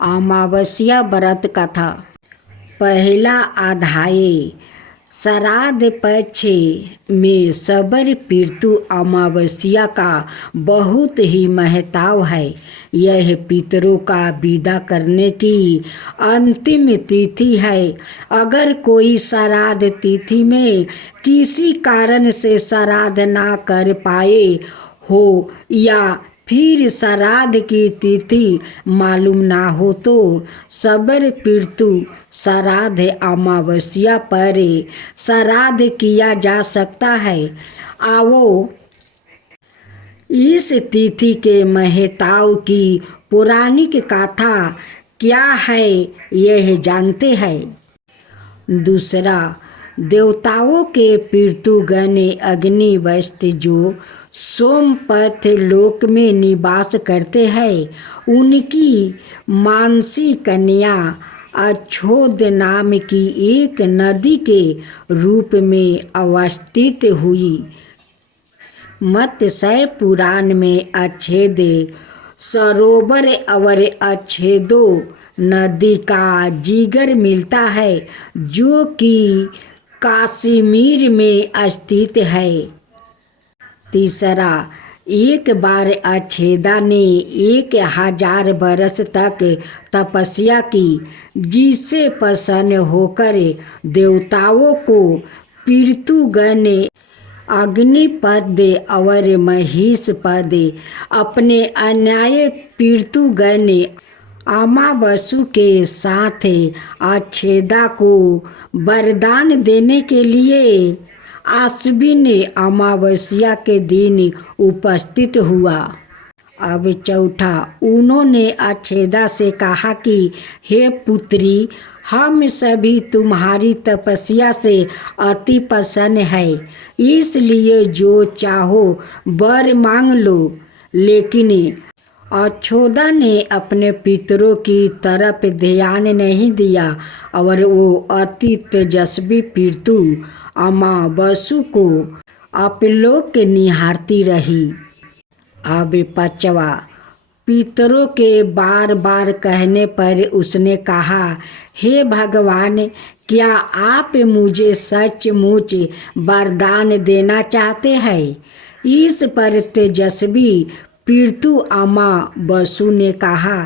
अमावस्या व्रत कथा। पहला अध्याय। श्राद्ध पक्ष में सबर पितृ अमावस्या का बहुत ही महत्व है। यह पितरों का विदा करने की अंतिम तिथि है। अगर कोई श्राद्ध तिथि में किसी कारण से श्राद्ध ना कर पाए हो या फिर श्राद्ध की तिथि मालूम ना हो तो सबर पितृ श्राद्ध अमावस्या पर श्राद्ध किया जा सकता है। आओ इस तिथि के महत्व की पौराणिक कथा क्या है यह जानते हैं। दूसरा, देवताओं के पितृगण अग्नि वस्त्र जो सोमपथ लोक में निवास करते हैं, उनकी मानसी कन्या अछोद नाम की एक नदी के रूप में अवस्थित हुई। मत्स्य पुराण में अछेद सरोवर और अछेदो नदी का जिगर मिलता है जो कि कश्मीर में स्थित है। तीसरा, एक बार अछेदा ने 1000 बरस तक तपस्या की, जिससे प्रसन्न होकर देवताओं को पितृगण अग्निपद और महिष पद अपने अन्य पितृगण अमावस्या के साथ अछेदा को वरदान देने के लिए आश्विन अमावस्या के दिन उपस्थित हुआ। अब चौथा, उन्होंने अछेदा से कहा कि हे पुत्री, हम सभी तुम्हारी तपस्या से अति प्रसन्न है, इसलिए जो चाहो वर मांग लो। लेकिन अछोदा ने अपने पितरों की तरफ ध्यान नहीं दिया और वो अति तेजस्वी पितृ अमावस्या को अपलोक निहारती रही। अब पांचवा, पितरों के बार बार कहने पर उसने कहा, हे भगवान, क्या आप मुझे सचमुच वरदान देना चाहते हैं। इस पर तेजस्वी पितृ अमावस्या ने कहा,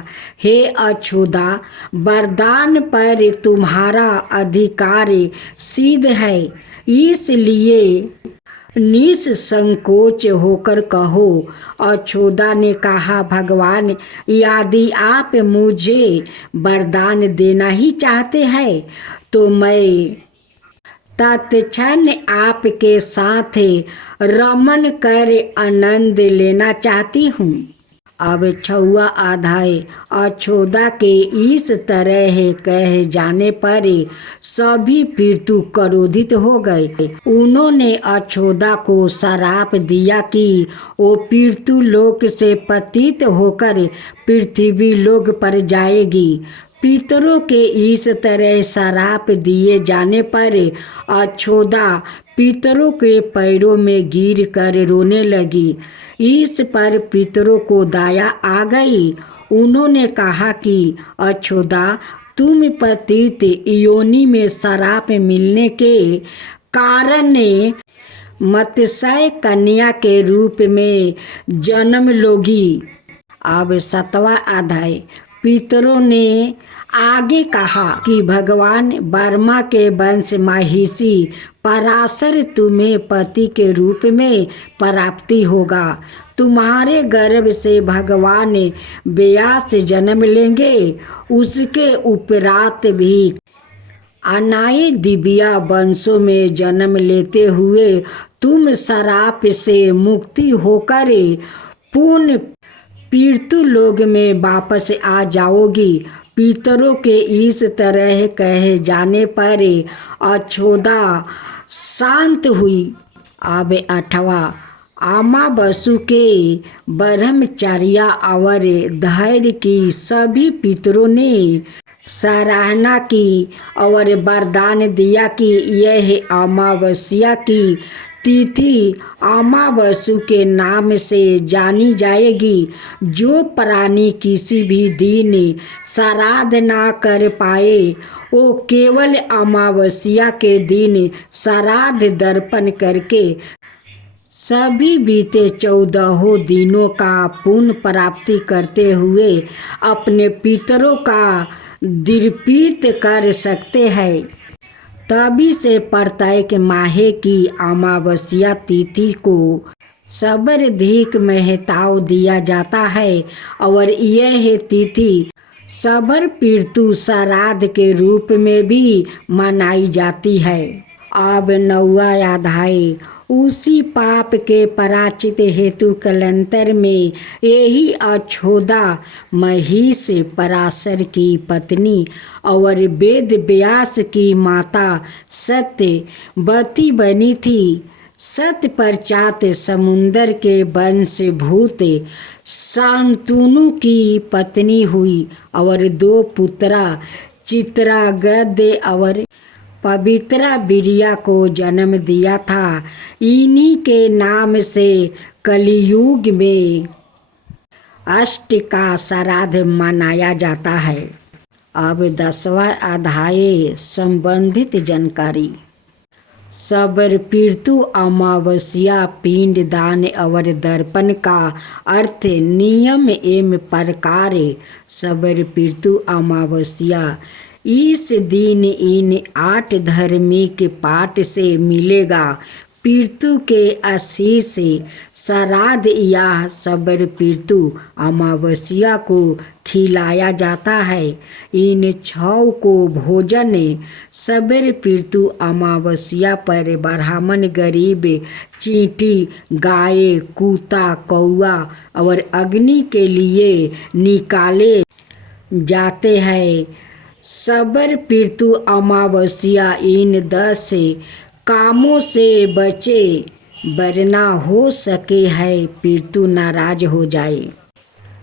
हे अछोदा, वरदान पर तुम्हारा अधिकार सिद्ध है, इसलिए निसंकोच होकर कहो। अछोदा ने कहा, भगवान, यदि आप मुझे वरदान देना ही चाहते हैं तो मैं तत्क्षण आपके साथ रमन कर आनंद लेना चाहती हूँ। अब 6वां अध्याय। अछोदा के इस तरह कह जाने पर सभी पितृ क्रोधित हो गए। उन्होंने अछोदा को श्राप दिया कि वो पितृलोक से पतित होकर पृथ्वी लोक पर जाएगी। पितरों के इस तरह श्राप दिए जाने पर अछोदा पितरों के पैरों में गिर कर रोने लगी। इस पर पितरों को दया आ गई। उन्होंने कहा कि अछोदा, तुम पतित योनि में श्राप मिलने के कारण मत्स्य कन्या के रूप में जन्म लोगी। अब 7वां अध्याय। पितरों ने आगे कहा कि भगवान ब्रह्मा के वंश महिषी पराशर तुम्हें पति के रूप में प्राप्ति होगा। तुम्हारे गर्भ से भगवान व्यास जन्म लेंगे। उसके उपरांत भी अनाय दिव्या वंशों में जन्म लेते हुए तुम श्राप से मुक्ति होकर पुण्य पितृलोक में वापस आ जाओगी। पितरों के इस तरह कहे जाने पर अछोदा शांत हुई। अब 8वां। अमावस्या के ब्रह्मचर्य और धैर्य की सभी पितरों ने सराहना की और वरदान दिया कि यह अमावस्या की तिथि अमावस्या के नाम से जानी जाएगी। जो प्राणी किसी भी दिन श्राद्ध ना कर पाए वो केवल अमावस्या के दिन श्राद्ध तर्पण करके सभी बीते 14 दिनों का पुण्य प्राप्ति करते हुए अपने पितरों का तर्पित कर सकते हैं। तभी से प्रत्येक माह की अमावस्या तिथि को सर्वाधिक महत्व दिया जाता है और यह तिथि सबर पितृ श्राद्ध के रूप में भी मनाई जाती है। अब 9वां अध्याय। उसी पाप के प्रायश्चित हेतु कालांतर में यही अछोदा महिष पराशर की पत्नी और वेद व्यास की माता सत्यवती बनी थी। सत्य पश्चात समुद्र के वंशभूत शांतनु की पत्नी हुई और 2 पुत्रा चित्रागद्य और पवित्रा बिरिया को जन्म दिया था। इन्हीं के नाम से कलियुग में अष्ट का श्राद्ध मनाया जाता है। अब 10वां अध्याय संबंधित जानकारी। सबर पितृ अमावस्या पिंड दान और तर्पण का अर्थ नियम एवं प्रकार। सबर पितृ अमावस्या इस दिन इन 8 धार्मिक पाठ से मिलेगा। पितृ के आशीष श्राद्ध या सबर पितृ अमावस्या को खिलाया जाता है। इन 6 को भोजन सबर पितृ अमावस्या पर ब्राह्मण गरीब चींटी गाय कुत्ता कौआ और अग्नि के लिए निकाले जाते हैं। सबर पितृ अमावस्या इन 10 कामों से बचे वरना हो सके है पितृ नाराज हो जाए।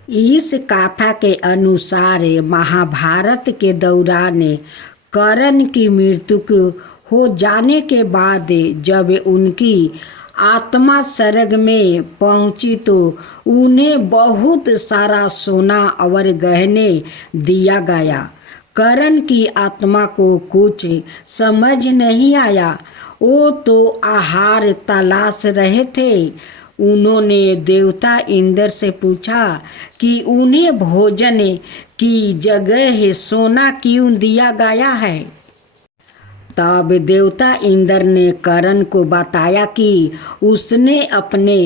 इस कथा के अनुसार महाभारत के दौरान कर्ण की मृत्यु हो जाने के बाद जब उनकी आत्मा स्वर्ग में पहुंची तो उन्हें बहुत सारा सोना और गहने दिया गया। कर्ण की आत्मा को कुछ समझ नहीं आया। वो तो आहार तलाश रहे थे। उन्होंने देवता इंद्र से पूछा कि उन्हें भोजन की जगह सोना क्यों दिया गया है। तब देवता इंद्र ने कर्ण को बताया कि उसने अपने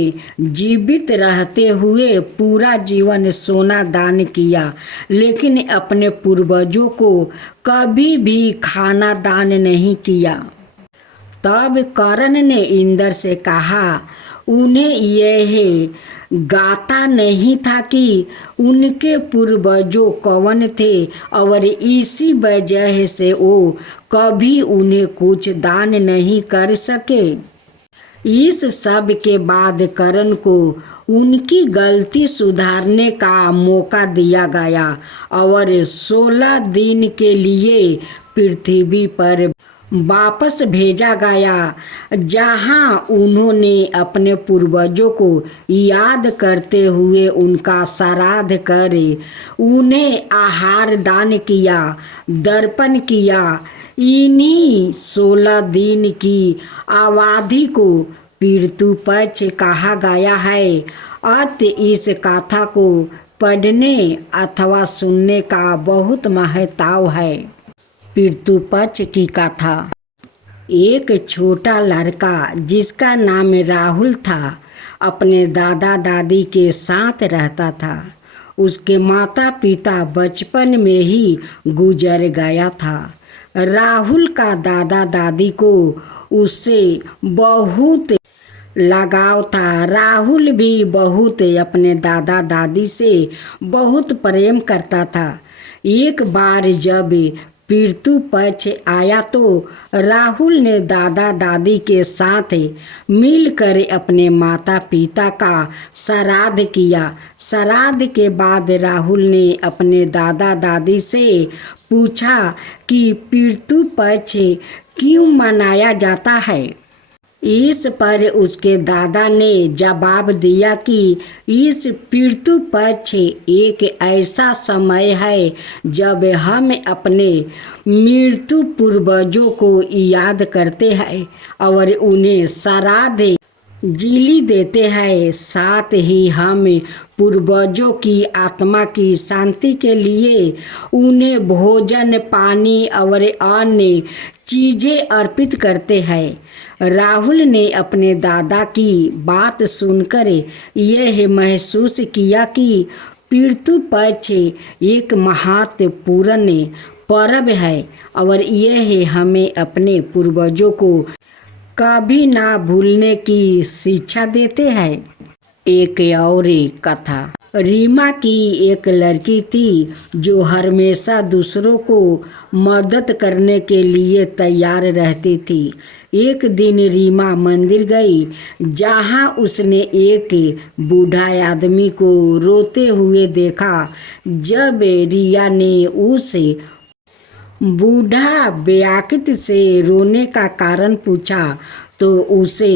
जीवित रहते हुए पूरा जीवन सोना दान किया, लेकिन अपने पूर्वजों को कभी भी खाना दान नहीं किया। तब कर्ण ने इंद्र से कहा उन्हें यह गाता नहीं था कि उनके पूर्वजों कौन थे और इसी वजह से वो कभी उन्हें कुछ दान नहीं कर सके। इस सब के बाद कर्ण को उनकी गलती सुधारने का मौका दिया गया और 16 दिन के लिए पृथ्वी पर वापस भेजा गया, जहां उन्होंने अपने पूर्वजों को याद करते हुए उनका श्राद्ध कर उन्हें आहार दान किया, तर्पण किया। इन्हीं 16 दिन की अवधि को पितृ पक्ष कहा गया है। अतः इस कथा को पढ़ने अथवा सुनने का बहुत महत्व है। पितृ पक्ष की कथा। एक छोटा लड़का जिसका नाम राहुल था अपने दादा दादी के साथ रहता था। उसके माता पिता बचपन में ही गुजर गया था। राहुल का दादा दादी को उससे बहुत लगाव था। राहुल भी बहुत अपने दादा दादी से बहुत प्रेम करता था। एक बार जब पितृ पक्ष आया तो राहुल ने दादा दादी के साथ मिलकर अपने माता पिता का श्राद्ध किया। श्राद्ध के बाद राहुल ने अपने दादा दादी से पूछा कि पितृ पक्ष क्यों मनाया जाता है। इस पर उसके दादा ने जवाब दिया कि इस पितृ पक्ष एक ऐसा समय है जब हम अपने मृत्यु पूर्वजों को याद करते हैं और उन्हें श्राद्ध जीली देते हैं। साथ ही हम पूर्वजों की आत्मा की शांति के लिए उन्हें भोजन, पानी और अन्य चीज़ें अर्पित करते हैं। राहुल ने अपने दादा की बात सुनकर यह महसूस किया कि पितृ पक्ष एक महत्वपूर्ण पर्व है और यह हमें अपने पूर्वजों को कभी ना भूलने की शिक्षा देते हैं। एक और कथा। रीमा की एक लड़की थी जो हमेशा दूसरों को मदद करने के लिए तैयार रहती थी। एक दिन रीमा मंदिर गई जहां उसने एक बूढ़ा आदमी को रोते हुए देखा। जब रिया ने उस बूढ़ा व्याकृत से रोने का कारण पूछा तो उसे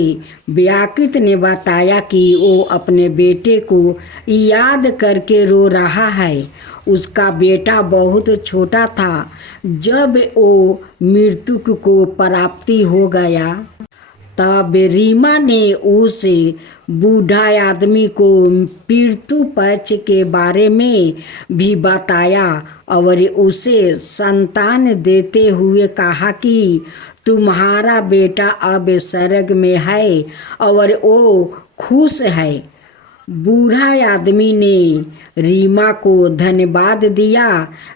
व्याकृत ने बताया कि वो अपने बेटे को याद करके रो रहा है। उसका बेटा बहुत छोटा था जब वो मृत्यु को प्राप्ति हो गया। तब रीमा ने उस बूढ़ा आदमी को पितृ पक्ष के बारे में भी बताया और उसे संतान देते हुए कहा कि तुम्हारा बेटा अब स्वर्ग में है और वो खुश है। बूढ़ा आदमी ने रीमा को धन्यवाद दिया।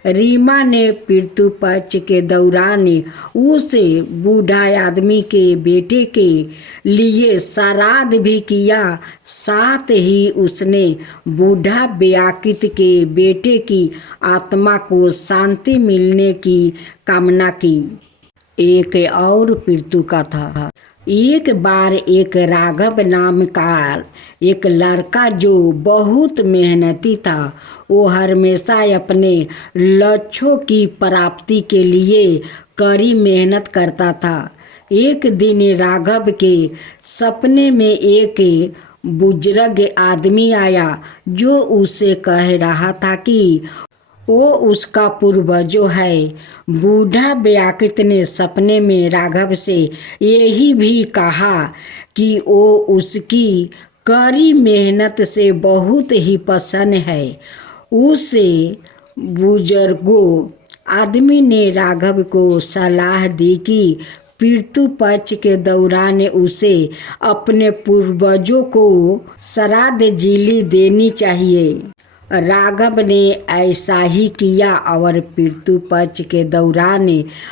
रीमा ने पितृ पक्ष के दौरान उस बूढ़ा आदमी के बेटे के लिए श्राद्ध भी किया। साथ ही उसने बूढ़ा व्याकृत के बेटे की आत्मा को शांति मिलने की कामना की। एक और पितृ कथा। एक बार एक राघव नाम का एक लड़का जो बहुत मेहनती था, वो हमेशा अपने लक्ष्यों की प्राप्ति के लिए कड़ी मेहनत करता था। एक दिन राघव के सपने में एक बुजुर्ग आदमी आया जो उसे कह रहा था कि वो उसका पूर्वज है। बूढ़ा व्याकृत ने सपने में राघव से यही भी कहा कि वो उसकी कड़ी मेहनत से बहुत ही प्रसन्न है। उस बुजुर्गों आदमी ने राघव को सलाह दी कि पितृ पक्ष के दौरान उसे अपने पूर्वजों को श्राद्ध जीली देनी चाहिए। राघव ने ऐसा ही किया और पितृ पक्ष के दौरान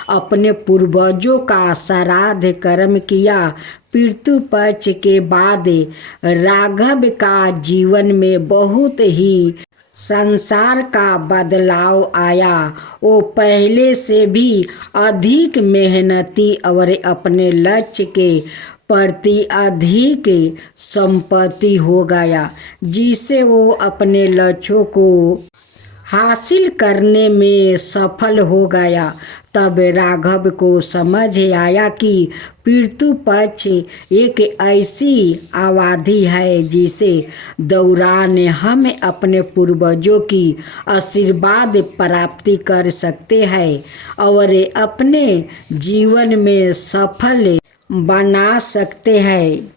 अपने पूर्वजों का श्राद्ध कर्म किया। पितृ पक्ष के बाद राघव का जीवन में बहुत ही संसार का बदलाव आया। वो पहले से भी अधिक मेहनती और अपने लक्ष्य के प्रति अधिक संपत्ति हो गया, जिससे वो अपने लक्ष्यों को हासिल करने में सफल हो गया। तब राघव को समझ आया कि पितृ पक्ष एक ऐसी अवधि है जिसे दौरान हम अपने पूर्वजों की आशीर्वाद प्राप्ति कर सकते हैं और अपने जीवन में सफल बना सकते हैं।